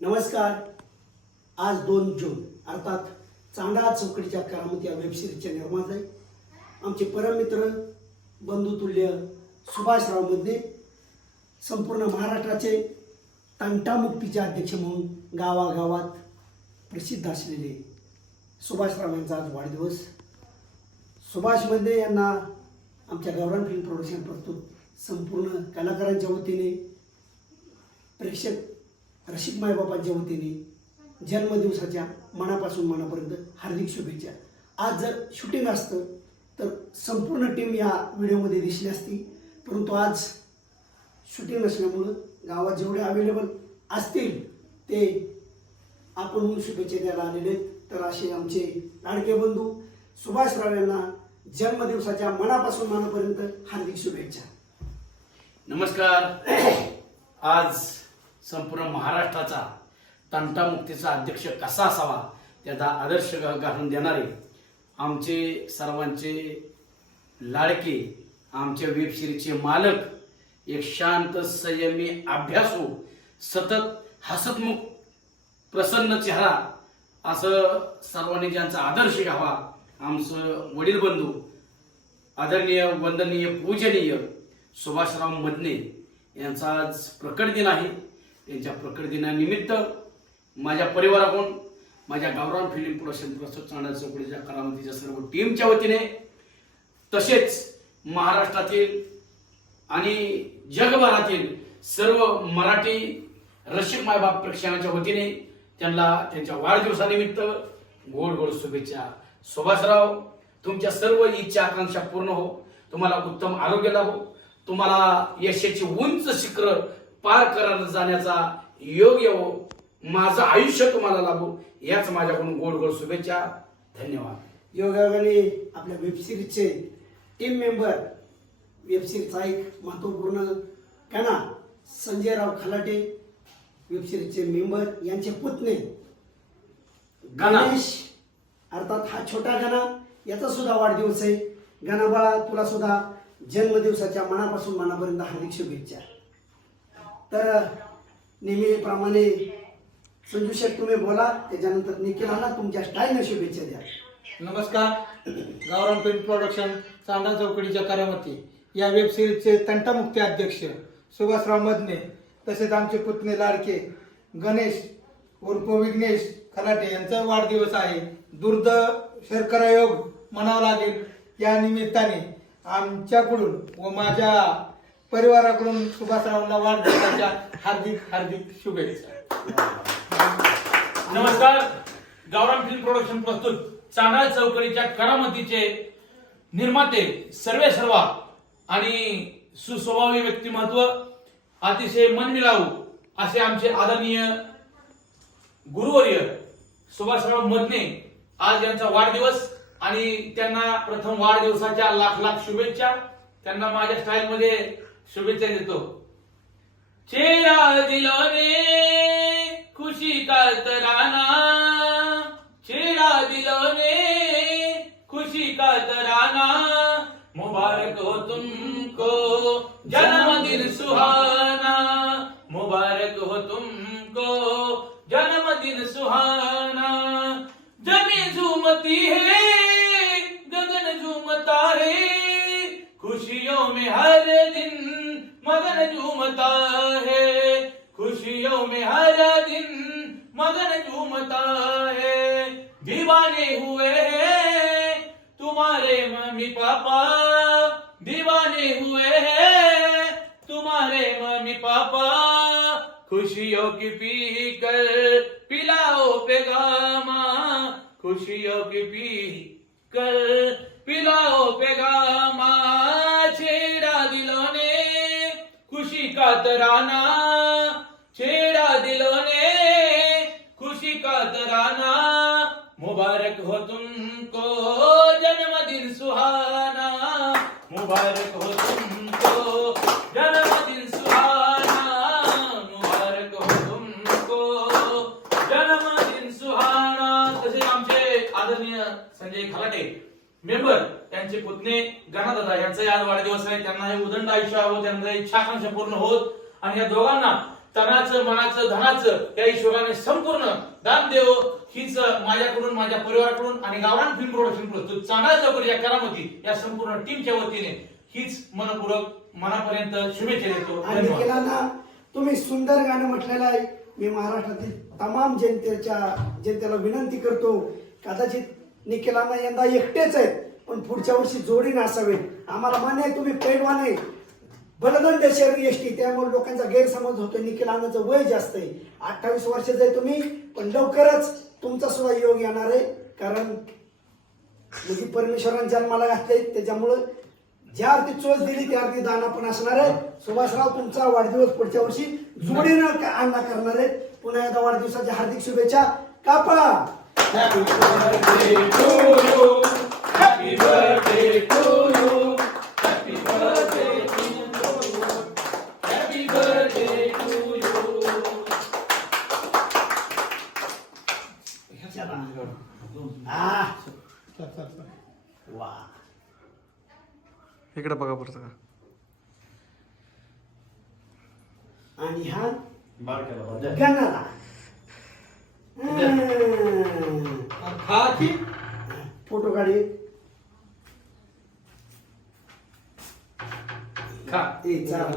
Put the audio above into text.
नमस्कार. आज दोन जून अर्थात चांदा चौकडीच्या करामत या निर्माण आहे आमचे परममित्र बंधुतुल्य सुभाषरावमध्ये संपूर्ण महाराष्ट्राचे तंटामुक्तीचे अध्यक्ष म्हणून गावागावात प्रसिद्ध असलेले सुभाषराव यांचा आज वाढदिवस. सुभाषमध्ये यांना आमच्या गौरव फिल्म प्रोडक्शन प्रस्तुत संपूर्ण कलाकारांच्या वतीने प्रेक्षक रसिक मायबाबांच्या वतीने जन्मदिवसाच्या मनापासून मनापर्यंत हार्दिक शुभेच्छा. आज जर शूटिंग असतं तर संपूर्ण टीम या व्हिडिओमध्ये दिसली असती. परंतु आज शूटिंग नसल्यामुळं गावात जेवढे अवेलेबल असतील ते आपण म्हणून शुभेच्छा द्यायला आलेले तर असे आमचे लाडके बंधू सुभाषराव यांना जन्मदिवसाच्या मनापासून मनापर्यंत हार्दिक शुभेच्छा. नमस्कार. आज संपूर्ण महाराष्ट्राचा तंटामुक्तीचा अध्यक्ष कसा असावा त्याचा आदर्श घालून देणारे आमचे सर्वांचे लाडके आमच्या वेबसिरीजचे मालक एक शांत संयमी अभ्यासू सतत हसतमुख प्रसन्न चेहरा असं सर्वांनी ज्यांचा आदर्श घ्यावा आमचं वडील बंधू आदरणीय वंदनीय पूजनीय सुभाषराव मदने यांचा आज प्रकट दिन आहे. त्यांच्या प्रकट दिनानिमित्त माझ्या परिवाराकडून माझ्या गावरान फिल्म प्रोडक्शन प्रस्तुत चांडा चौकडीच्या करामतीच्या सर्व टीमच्या वतीने तसेच महाराष्ट्रातील आणि जगभरातील सर्व मराठी रसिक मायबाप प्रेक्षकांच्या वतीने त्यांना त्यांच्या वाढदिवसानिमित्त गोड गोड शुभेच्छा. सुभाषराव तुमच्या सर्व इच्छा आकांक्षा पूर्ण हो. तुम्हाला उत्तम आरोग्य लाभो. तुम्हाला यशाची उंच शिखर पार करायला जाण्याचा योग्य हो माझं आयुष्य तुम्हाला लाभो याच माझ्याकडून गोड गोड शुभेच्छा. धन्यवाद. योगायोगाने आपल्या वेबसिरीजचे टीम मेंबर वेबसिरीजचा एक महत्त्वपूर्ण कणा संजयराव खलाटे वेबसिरीजचे मेंबर यांचे पुतणे गणा. गणेश अर्थात हा छोटा गणा याचा सुद्धा वाढदिवस आहे. गणाबाळा तुला सुद्धा जन्मदिवसाच्या मनापासून मनापर्यंत हार्दिक शुभेच्छा. तर नेहमीप्रमाणे संजू शेठ तुम्ही बोला. त्याच्यानंतर निखिलांना तुमच्या स्टाईलने शुभेच्छा द्या. नमस्कार. गावरान फिल्म प्रोडक्शन चांदा चौकडीच्या करामती. या वेब सिरीजचे तंटामुक्ती अध्यक्ष सुभाषराव मदने तसेच आमचे पुतणे लाडके गणेश उर्फ विघ्नेश खलाटे यांचा वाढदिवस आहे. दुर्द शर्करायोग म्हणावं लागेल. या निमित्ताने आमच्याकडून व माझ्या परिवाराकडून सुभाषरावांना वाढदिवसाच्या हार्दिक हार्दिक शुभेच्छा. नमस्कार. गावराम फिल्म प्रोडक्शन प्रस्तुत चांदळ चौकडीच्या करामतीचे निर्माते सर्वे सर्वा आणि सुस्वभावी व्यक्तिमत्व अतिशय मन मिळावू असे आमचे आदरणीय गुरुवर्य सुभाषराव मदने आज यांचा वाढदिवस आणि त्यांना प्रथम वाढदिवसाच्या लाख लाख शुभेच्छा. त्यांना माझ्या स्टाईल मध्ये शुभेच्छा देतो. चेहरा दिलोने खुशी का तराना चेहरा दिलोने खुशी का तराना मुबारक हो तुमको जन्मदिन सुहाना. मुबारक हो तुमको जन्मदिन सुहाना. जमी झूमती है झूमता है। खुशियों में हर दिन मगन झूमता है। दीवाने हुए हैं तुम्हारे मम्मी पापा। दीवाने हुए हैं तुम्हारे मम्मी पापा। खुशियों की पी कर पिलाओ पेगामा। खुशियों की पी कर पिलाओ पेगामा। छेड़ा दिलों खुशी का तराना छेड़ा दिलों ने खुशी का तराना मुबारक हो तुमको जन्मदिन सुहाना. मुबारक हो तुमको जन्मदिन सुहाना. मुबारक हो तुमको जन्मदिन सुहाना. तसेच आमचे आदरणीय संजय खलाटे मेंबर त्यांचे पुतणे गणादादा यांचा आज वाढदिवस आहे. त्यांना हे उदंड आयुष्य हवं त्यांच्या इच्छा आकांक्षा पूर्ण होत. आणि या दोघांना तनाचं मनाचं धनाचं या ईश्वराने संपूर्ण दान देव. हीच माझ्याकडून माझ्या परिवाराकडून आणि गावरान फिल्म प्रोडक्शनकडून चांगल्या चौकडी या करामती या संपूर्ण टीमच्या वतीने हीच मनपूर्वक मनापर्यंत शुभेच्छा देतो. तुम्ही सुंदर गाणं म्हटलेलं आहे. मी महाराष्ट्रातील तमाम जनतेच्या जनतेला विनंती करतो. कदाचित निखिलांना यंदा एकटेच आहेत पण पुढच्या वर्षी जोडीने असावे. आम्हाला मान्य आहे तुम्ही पैलवान आहे. बलदंड एस टी त्यामुळे लोकांचा गैरसमज होतो निखिल आनंदचं वय जास्त आहे. अठ्ठावीस वर्षाचं आहे तुम्ही पण लवकरच तुमचा सुद्धा योग येणार आहे कारण मुली परमेश्वराने जन्माला घातले त्याच्यामुळं ज्या अर्थी चोच दिली त्या अर्थी दाना पण असणार आहे. सुभाषराव तुमचा वाढदिवस पुढच्या वर्षी जोडीनं का- अण्णा करणार आहेत? पुन्हा एकदा वाढदिवसाच्या हार्दिक शुभेच्छा. कापळा Happy birthday to you. Happy birthday to you. Happy birthday to you. Happy birthday to you. आ, चल, चल, चल. वा इकडे बघा परत का आणि हा गणाला Photo काढे. खा. ए, चला.